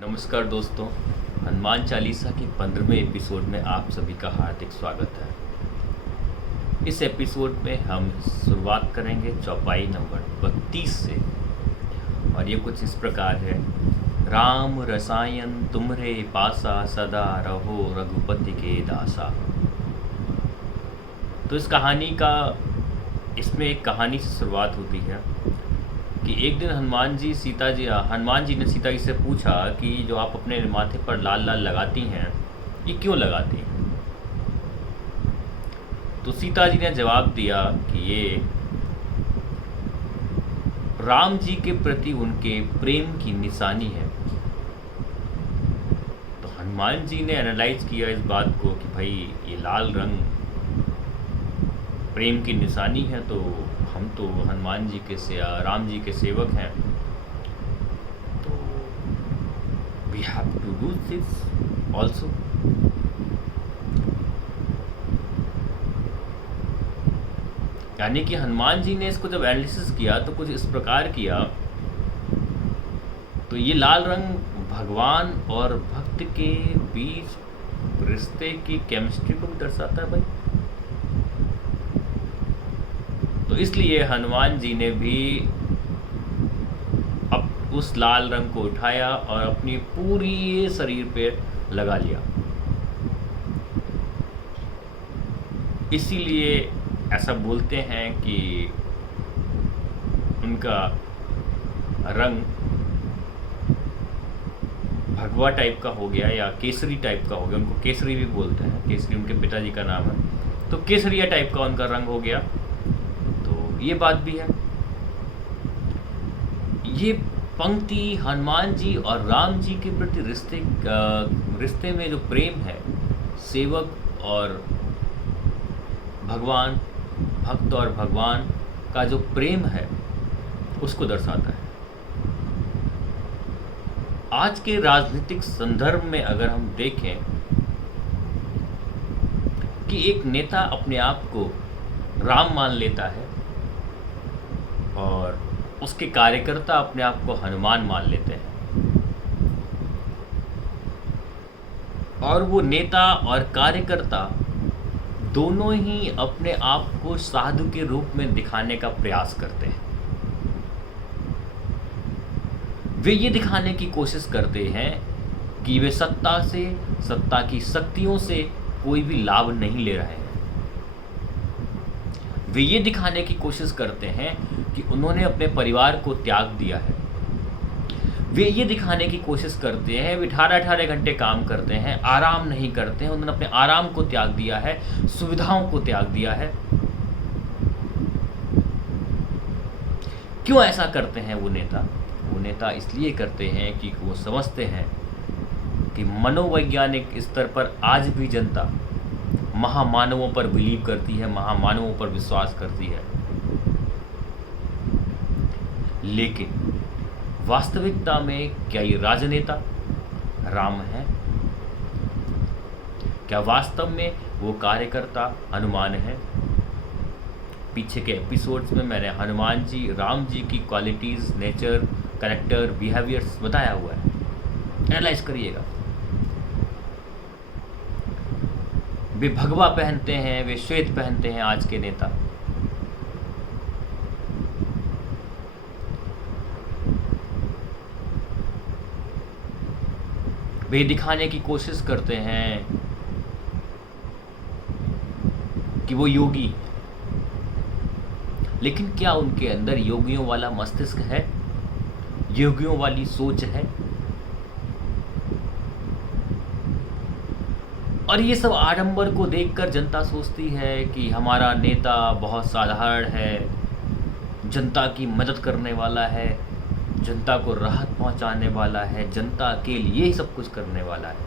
नमस्कार दोस्तों, हनुमान चालीसा के 15वें एपिसोड में आप सभी का हार्दिक स्वागत है। इस एपिसोड में हम शुरुआत करेंगे चौपाई नंबर 32 से और ये कुछ इस प्रकार है। राम रसायन तुमरे पासा, सदा रहो रघुपति के दासा। तो इसमें एक कहानी से शुरुआत होती है कि एक दिन हनुमान जी ने सीता जी से पूछा कि जो आप अपने माथे पर लाल लाल लगाती हैं ये क्यों लगाती हैं। तो सीता जी ने जवाब दिया कि ये राम जी के प्रति उनके प्रेम की निशानी है। तो हनुमान जी ने एनालाइज किया इस बात को कि भाई ये लाल रंग प्रेम की निशानी है, तो हम तो हनुमान जी के राम जी के सेवक हैं, तो we have to do this also. यानी कि हनुमान जी ने इसको जब एनालिसिस किया तो कुछ इस प्रकार किया, तो ये लाल रंग भगवान और भक्त के बीच रिश्ते की केमिस्ट्री को भी दर्शाता है भाई। तो इसलिए हनुमान जी ने भी अब उस लाल रंग को उठाया और अपनी पूरी शरीर पे लगा लिया। इसीलिए ऐसा बोलते हैं कि उनका रंग भगवा टाइप का हो गया या केसरी टाइप का हो गया। उनको केसरी भी बोलते हैं, केसरी उनके पिताजी का नाम है, तो केसरिया टाइप का उनका रंग हो गया। ये बात भी है। ये पंक्ति हनुमान जी और राम जी के प्रति रिश्ते में जो प्रेम है, सेवक और भगवान, भक्त और भगवान का जो प्रेम है उसको दर्शाता है। आज के राजनीतिक संदर्भ में अगर हम देखें कि एक नेता अपने आप को राम मान लेता है और उसके कार्यकर्ता अपने आप को हनुमान मान लेते हैं, और वो नेता और कार्यकर्ता दोनों ही अपने आप को साधु के रूप में दिखाने का प्रयास करते हैं। वे ये दिखाने की कोशिश करते हैं कि वे सत्ता की शक्तियों से कोई भी लाभ नहीं ले रहे हैं। वे ये दिखाने की कोशिश करते हैं कि उन्होंने अपने परिवार को त्याग दिया है। वे ये दिखाने की कोशिश करते हैं, वे 18 घंटे काम करते हैं, आराम नहीं करते हैं, उन्होंने अपने आराम को त्याग दिया है, सुविधाओं को त्याग दिया है। क्यों ऐसा करते हैं वो नेता इसलिए करते हैं कि वो समझते हैं कि मनोवैज्ञानिक स्तर पर आज भी जनता महामानवों पर बिलीव करती है, महामानवों पर विश्वास करती है। लेकिन वास्तविकता में क्या ये राजनेता राम है? क्या वास्तव में वो कार्यकर्ता हनुमान है? पीछे के एपिसोड्स में मैंने हनुमान जी, राम जी की क्वालिटीज, नेचर, कैरेक्टर, बिहेवियर्स बताया हुआ है, एनालाइज करिएगा। वे भगवा पहनते हैं, वे श्वेत पहनते हैं आज के नेता। वे दिखाने की कोशिश करते हैं कि वो योगी, लेकिन क्या उनके अंदर योगियों वाला मस्तिष्क है, योगियों वाली सोच है? और ये सब आडंबर को देखकर जनता सोचती है कि हमारा नेता बहुत साधारण है, जनता की मदद करने वाला है, जनता को राहत पहुंचाने वाला है, जनता के लिए ही सब कुछ करने वाला है।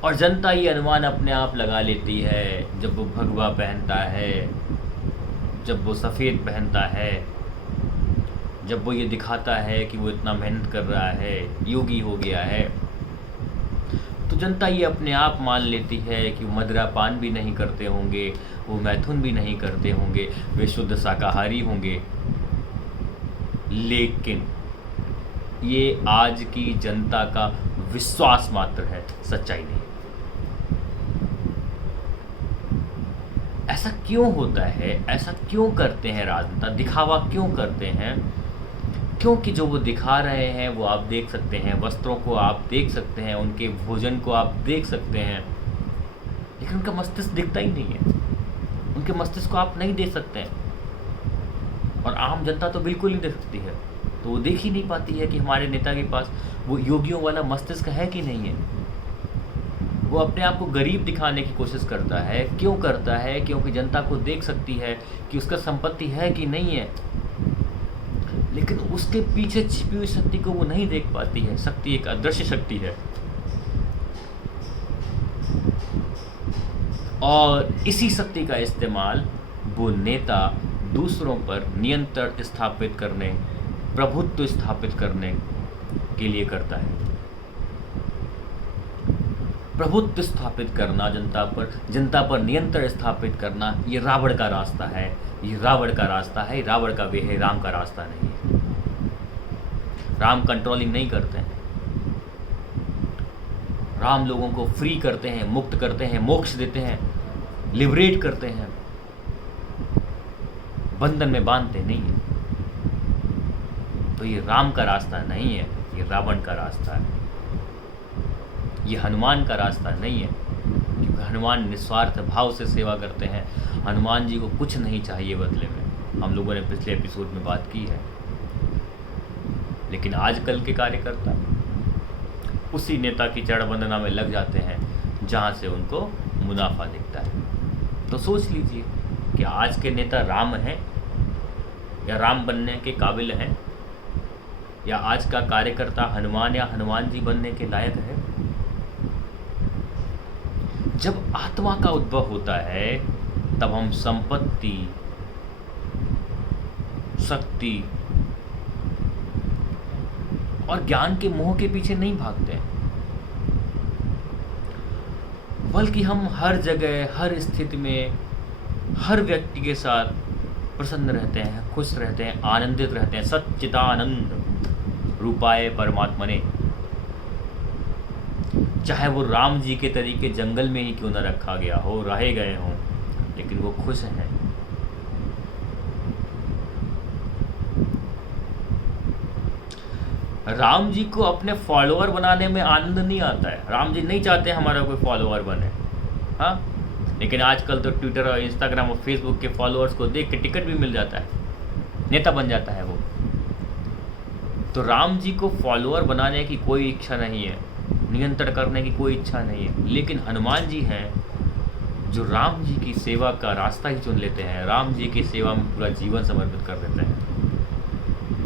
और जनता ये अनुमान अपने आप लगा लेती है जब वो भगवा पहनता है, जब वो सफ़ेद पहनता है, जब वो ये दिखाता है कि वो इतना मेहनत कर रहा है, योगी हो गया है। तो जनता ये अपने आप मान लेती है कि वो मदिरापान भी नहीं करते होंगे, वो मैथुन भी नहीं करते होंगे, वे शुद्ध शाकाहारी होंगे। लेकिन ये आज की जनता का विश्वास मात्र है, सच्चाई नहीं। ऐसा क्यों होता है, ऐसा क्यों करते हैं राजनेता, दिखावा क्यों करते हैं? क्योंकि जो वो दिखा रहे हैं वो आप देख सकते हैं, वस्त्रों को आप देख सकते हैं, उनके भोजन को आप देख सकते हैं, लेकिन उनका मस्तिष्क दिखता ही नहीं है। उनके मस्तिष्क को आप नहीं देख सकते हैं, और आम जनता तो बिल्कुल नहीं देख सकती है। तो वो देख ही नहीं पाती है कि हमारे नेता के पास वो योगियों वाला मस्तिष्क है कि नहीं है। वो अपने आप को गरीब दिखाने की कोशिश करता है। क्यों करता है? क्योंकि जनता को देख सकती है कि उसका संपत्ति है कि नहीं है, लेकिन उसके पीछे छिपी हुई शक्ति को वो नहीं देख पाती है। शक्ति एक अदृश्य शक्ति है, और इसी शक्ति का इस्तेमाल वो नेता दूसरों पर नियंत्रण स्थापित करने, प्रभुत्व स्थापित करने के लिए करता है। प्रभुत्व स्थापित करना, जनता पर नियंत्रण स्थापित करना, ये रावण का रास्ता है। ये रावण का रास्ता है, रावण का वे है, राम का रास्ता नहीं है। राम कंट्रोलिंग नहीं करते हैं। राम लोगों को फ्री करते हैं, मुक्त करते हैं, मोक्ष देते हैं, लिबरेट करते हैं, बंधन में बांधते नहीं है। तो ये राम का रास्ता नहीं है, ये रावण का रास्ता है। ये हनुमान का रास्ता नहीं है, क्योंकि हनुमान निस्वार्थ भाव से सेवा करते हैं। हनुमान जी को कुछ नहीं चाहिए बदले में। हम लोगों ने पिछले एपिसोड में बात की है। लेकिन आजकल के कार्यकर्ता उसी नेता की चरण वंदना में लग जाते हैं जहां से उनको मुनाफा दिखता है। तो सोच लीजिए कि आज के नेता राम हैं या राम बनने के काबिल हैं, या आज का कार्यकर्ता हनुमान या हनुमान जी बनने के लायक है। जब आत्मा का उद्भव होता है तब हम संपत्ति, शक्ति और ज्ञान के मोह के पीछे नहीं भागते हैं, बल्कि हम हर जगह, हर स्थिति में, हर व्यक्ति के साथ प्रसन्न रहते हैं, खुश रहते हैं, आनंदित रहते हैं। सच्चिदानंद रूपाय परमात्मने। चाहे वो राम जी के तरीके जंगल में ही क्यों न रखा गया हो, रहे गए हों, लेकिन वो खुश हैं। राम जी को अपने फॉलोअर बनाने में आनंद नहीं आता है। राम जी नहीं चाहते हमारा कोई फॉलोअर बने, हाँ, लेकिन आजकल तो ट्विटर और इंस्टाग्राम और फेसबुक के फॉलोअर्स को देख के टिकट भी मिल जाता है, नेता बन जाता है वो। तो राम जी को फॉलोअर बनाने की कोई इच्छा नहीं है, नियंत्रण करने की कोई इच्छा नहीं है। लेकिन हनुमान जी हैं जो राम जी की सेवा का रास्ता ही चुन लेते हैं, राम जी की सेवा में पूरा जीवन समर्पित कर देते हैं।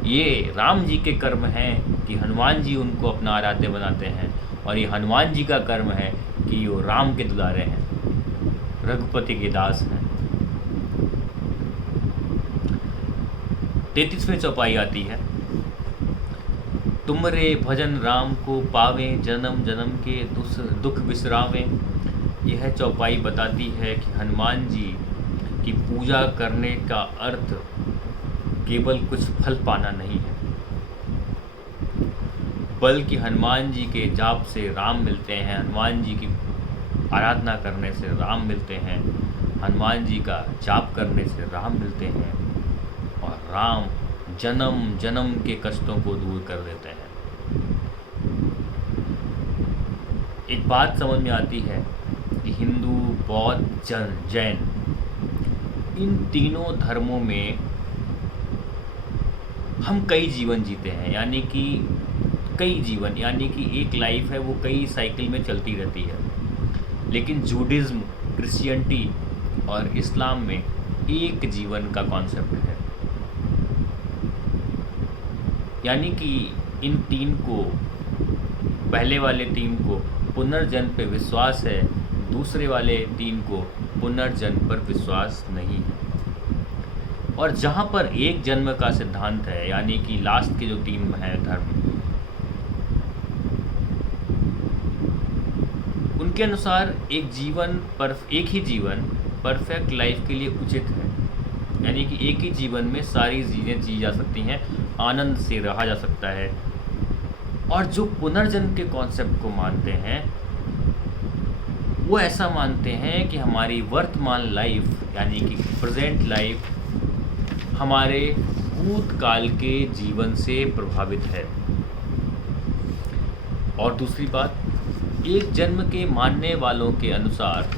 ये राम जी के कर्म हैं कि हनुमान जी उनको अपना आराध्य बनाते हैं, और ये हनुमान जी का कर्म है कि वो राम के दुलारे हैं, रघुपति के दास हैं। 33वें चौपाई आती है, तुमरे भजन राम को पावे, जन्म जन्म के दुख विश्रावे। यह चौपाई बताती है कि हनुमान जी की पूजा करने का अर्थ केवल कुछ फल पाना नहीं है, बल्कि हनुमान जी के जाप से राम मिलते हैं, हनुमान जी की आराधना करने से राम मिलते हैं, हनुमान जी का जाप करने से राम मिलते हैं, और राम जन्म जन्म के कष्टों को दूर कर देते हैं। एक बात समझ में आती है कि हिंदू, बौद्ध, जैन, इन तीनों धर्मों में हम कई जीवन जीते हैं, यानी कि कई जीवन, यानी कि एक लाइफ है वो कई साइकिल में चलती रहती है। लेकिन जूडिज्म, क्रिश्चियनिटी और इस्लाम में एक जीवन का कॉन्सेप्ट है, यानी कि इन तीन को, पहले वाले तीन को पुनर्जन्म पे विश्वास है, दूसरे वाले तीन को पुनर्जन्म पर विश्वास नहीं है। और जहाँ पर एक जन्म का सिद्धांत है, यानी कि लास्ट के जो तीन हैं धर्म, उनके अनुसार एक ही जीवन परफेक्ट लाइफ के लिए उचित है, यानी कि एक ही जीवन में सारी चीज़ें जी जा सकती हैं, आनंद से रहा जा सकता है, और जो पुनर्जन्म के कॉन्सेप्ट को मानते हैं वो ऐसा मानते हैं कि हमारी वर्तमान लाइफ यानी कि प्रेजेंट लाइफ हमारे भूतकाल के जीवन से प्रभावित है। और दूसरी बात, एक जन्म के मानने वालों के अनुसार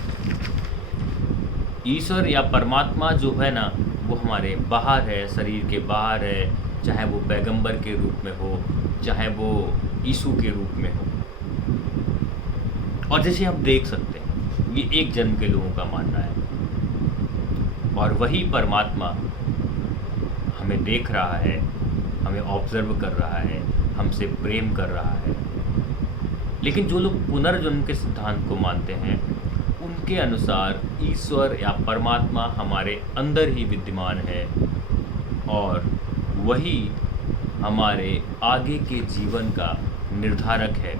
ईश्वर या परमात्मा जो है ना, वो हमारे बाहर है, शरीर के बाहर है, चाहे वो पैगंबर के रूप में हो, चाहे वो यीशु के रूप में हो। और जैसे हम देख सकते हैं, ये एक जन्म के लोगों का मानना है। और वही परमात्मा हमें देख रहा है, हमें ऑब्जर्व कर रहा है, हमसे प्रेम कर रहा है। लेकिन जो लोग पुनर्जन्म के सिद्धांत को मानते हैं, उनके अनुसार ईश्वर या परमात्मा हमारे अंदर ही विद्यमान है और वही हमारे आगे के जीवन का निर्धारक है।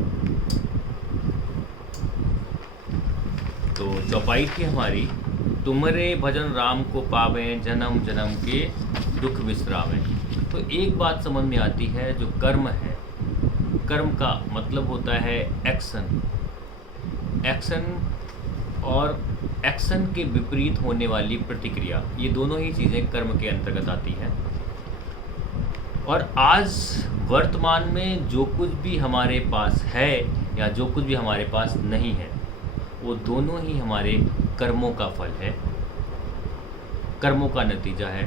तो चौपाई थी हमारी, तुमरे भजन राम को पावें, जन्म जन्म के दुख विश्रावें। तो एक बात समझ में आती है, जो कर्म है, कर्म का मतलब होता है एक्शन। एक्शन और एक्शन के विपरीत होने वाली प्रतिक्रिया, ये दोनों ही चीज़ें कर्म के अंतर्गत आती हैं। और आज वर्तमान में जो कुछ भी हमारे पास है या जो कुछ भी हमारे पास नहीं है, वो दोनों ही हमारे कर्मों का फल है, कर्मों का नतीजा है।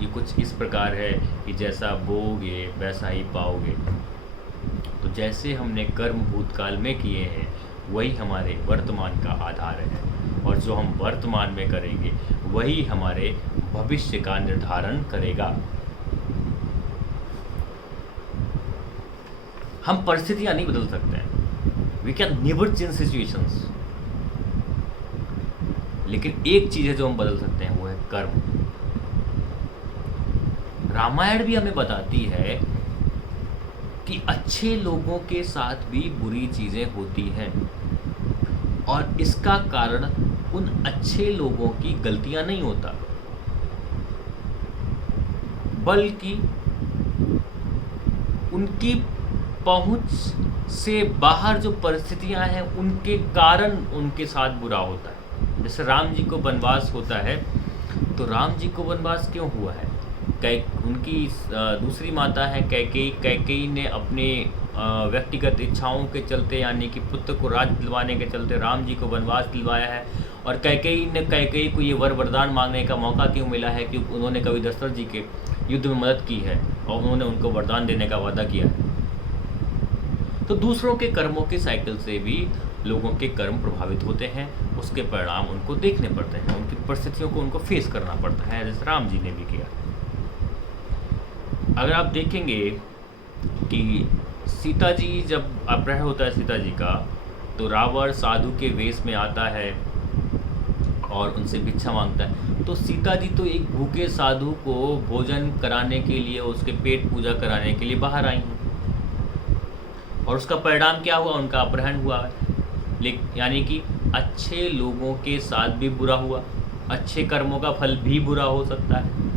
ये कुछ इस प्रकार है कि जैसा बोओगे वैसा ही पाओगे। तो जैसे हमने कर्म भूतकाल में किए हैं, वही हमारे वर्तमान का आधार है, और जो हम वर्तमान में करेंगे वही हमारे भविष्य का निर्धारण करेगा। हम परिस्थितियां नहीं बदल सकते हैं, we can never change situations, लेकिन एक चीज़ है जो हम बदल सकते हैं, वो है कर्म। रामायण भी हमें बताती है कि अच्छे लोगों के साथ भी बुरी चीज़ें होती हैं, और इसका कारण उन अच्छे लोगों की गलतियां नहीं होता, बल्कि उनकी पहुंच से बाहर जो परिस्थितियां हैं, उनके कारण उनके साथ बुरा होता है। जैसे राम जी को वनवास होता है, तो राम जी को वनवास क्यों हुआ है? उनकी दूसरी माता है कैकेयी, कैकेयी ने अपने व्यक्तिगत इच्छाओं के चलते, यानी कि पुत्र को राज दिलवाने के चलते राम जी को वनवास दिलवाया है। और कैकेयी को ये वरदान मांगने का मौका क्यों मिला है? क्योंकि उन्होंने कभी दशरथ जी के युद्ध में मदद की है और उन्होंने उनको वरदान देने का वादा किया है। तो दूसरों के कर्मों के साइकिल से भी लोगों के कर्म प्रभावित होते हैं, उसके परिणाम उनको देखने पड़ते हैं, उनकी परिस्थितियों को उनको फेस करना पड़ता है, जैसे राम जी ने भी किया। अगर आप देखेंगे कि सीता जी, जब अपहरण होता है सीता जी का, तो रावण साधु के वेश में आता है और उनसे भिक्षा मांगता है। तो सीता जी तो एक भूखे साधु को भोजन कराने के लिए, उसके पेट पूजा कराने के लिए बाहर आई हैं, और उसका परिणाम क्या हुआ? उनका अपहरण हुआ। यानी कि अच्छे लोगों के साथ भी बुरा हुआ, अच्छे कर्मों का फल भी बुरा हो सकता है।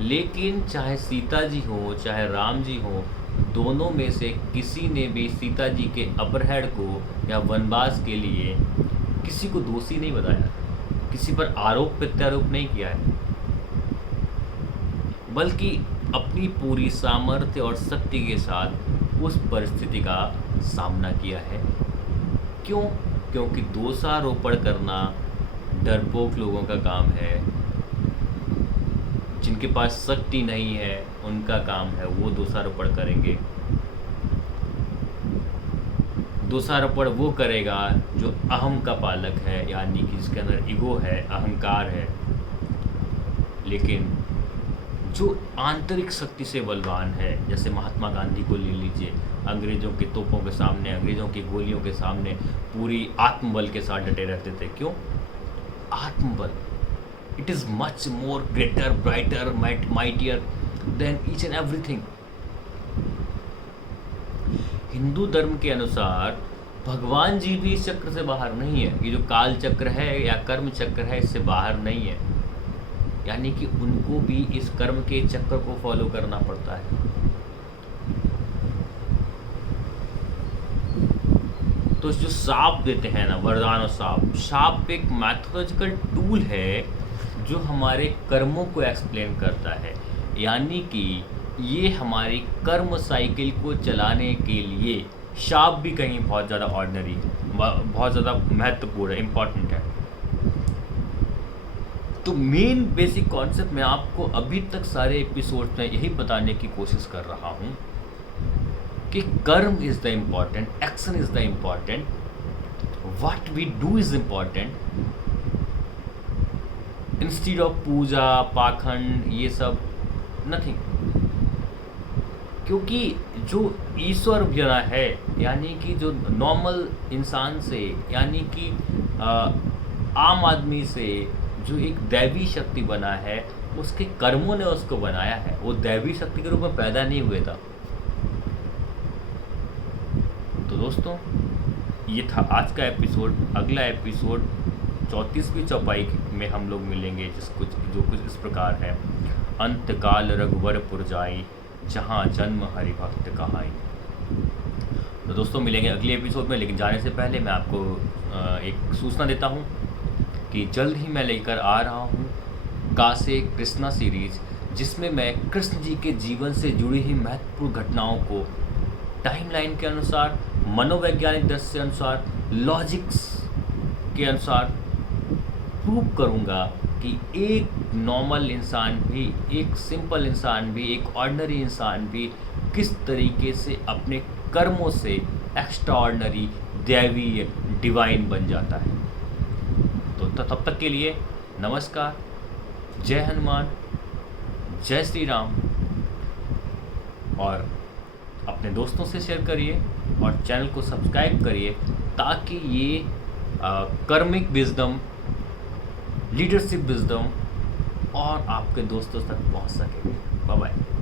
लेकिन चाहे सीता जी हो चाहे राम जी हो, दोनों में से किसी ने भी सीता जी के अपहरण को या वनवास के लिए किसी को दोषी नहीं बताया, किसी पर आरोप प्रत्यारोप नहीं किया है, बल्कि अपनी पूरी सामर्थ्य और शक्ति के साथ उस परिस्थिति का सामना किया है। क्यों? क्योंकि दोषारोपण करना डरपोक लोगों का काम है, जिनके पास शक्ति नहीं है उनका काम है, वो दोषारोपण करेंगे। दोषारोपण वो करेगा जो अहम का पालक है, यानी कि जिसके अंदर ईगो है, अहंकार है। लेकिन जो आंतरिक शक्ति से बलवान है, जैसे महात्मा गांधी को ले लीजिए, अंग्रेज़ों की तोपों के सामने, अंग्रेज़ों की गोलियों के सामने पूरी आत्मबल के साथ डटे रहते थे। क्यों? आत्मबल, it is much more greater, brighter, mightier than each and everything. Hindu धर्म के अनुसार भगवान जी भी इस चक्र से बाहर नहीं है। ये जो काल चक्र है या कर्म चक्र है, इससे बाहर नहीं है, यानी कि उनको भी इस कर्म के चक्र को फॉलो करना पड़ता है। तो जो श्राप देते हैं ना, वरदान और श्राप एक मैथोलॉजिकल टूल है जो हमारे कर्मों को एक्सप्लेन करता है। यानी कि ये हमारी कर्म साइकिल को चलाने के लिए श्राप भी कहीं बहुत ज़्यादा ऑर्डिनरी है, बहुत ज़्यादा महत्वपूर्ण है, इम्पॉर्टेंट है। तो मेन बेसिक कॉन्सेप्ट मैं आपको अभी तक सारे एपिसोड में यही बताने की कोशिश कर रहा हूँ कि कर्म is the important, action is the important, what we do is important, instead of पूजा पाखंड ये सब नथिंग। क्योंकि जो ईश्वर बना है, यानी कि जो नॉर्मल इंसान से, यानी कि आम आदमी से जो एक दैवी शक्ति बना है, उसके कर्मों ने उसको बनाया है। वो दैवी शक्ति के रूप में पैदा नहीं हुए था। तो दोस्तों, ये था आज का एपिसोड। अगला एपिसोड 34वीं चौपाई में हम लोग मिलेंगे, जो कुछ इस प्रकार है। अंतकाल रघुवरपुर जाई, जहाँ जन्म हरि भक्त कहाई। तो दोस्तों, मिलेंगे अगले एपिसोड में। लेकिन जाने से पहले मैं आपको एक सूचना देता हूँ कि जल्द ही मैं लेकर आ रहा हूँ कासे कृष्णा सीरीज, जिसमें मैं कृष्ण जी के जीवन से जुड़ी हुई महत्वपूर्ण घटनाओं को टाइमलाइन के अनुसार, मनोवैज्ञानिक दृष्टि से अनुसार, लॉजिक्स के अनुसार प्रूव करूँगा कि एक नॉर्मल इंसान भी, एक सिंपल इंसान भी, एक ऑर्डिनरी इंसान भी किस तरीके से अपने कर्मों से एक्स्ट्रा ऑर्डिनरी, दैवीय, डिवाइन बन जाता है। तो तब तक के लिए नमस्कार, जय हनुमान, जय श्री राम। और अपने दोस्तों से शेयर करिए और चैनल को सब्सक्राइब करिए, ताकि ये कर्मिक विजडम, लीडरशिप विजडम और आपके दोस्तों तक पहुंच सके। Bye bye.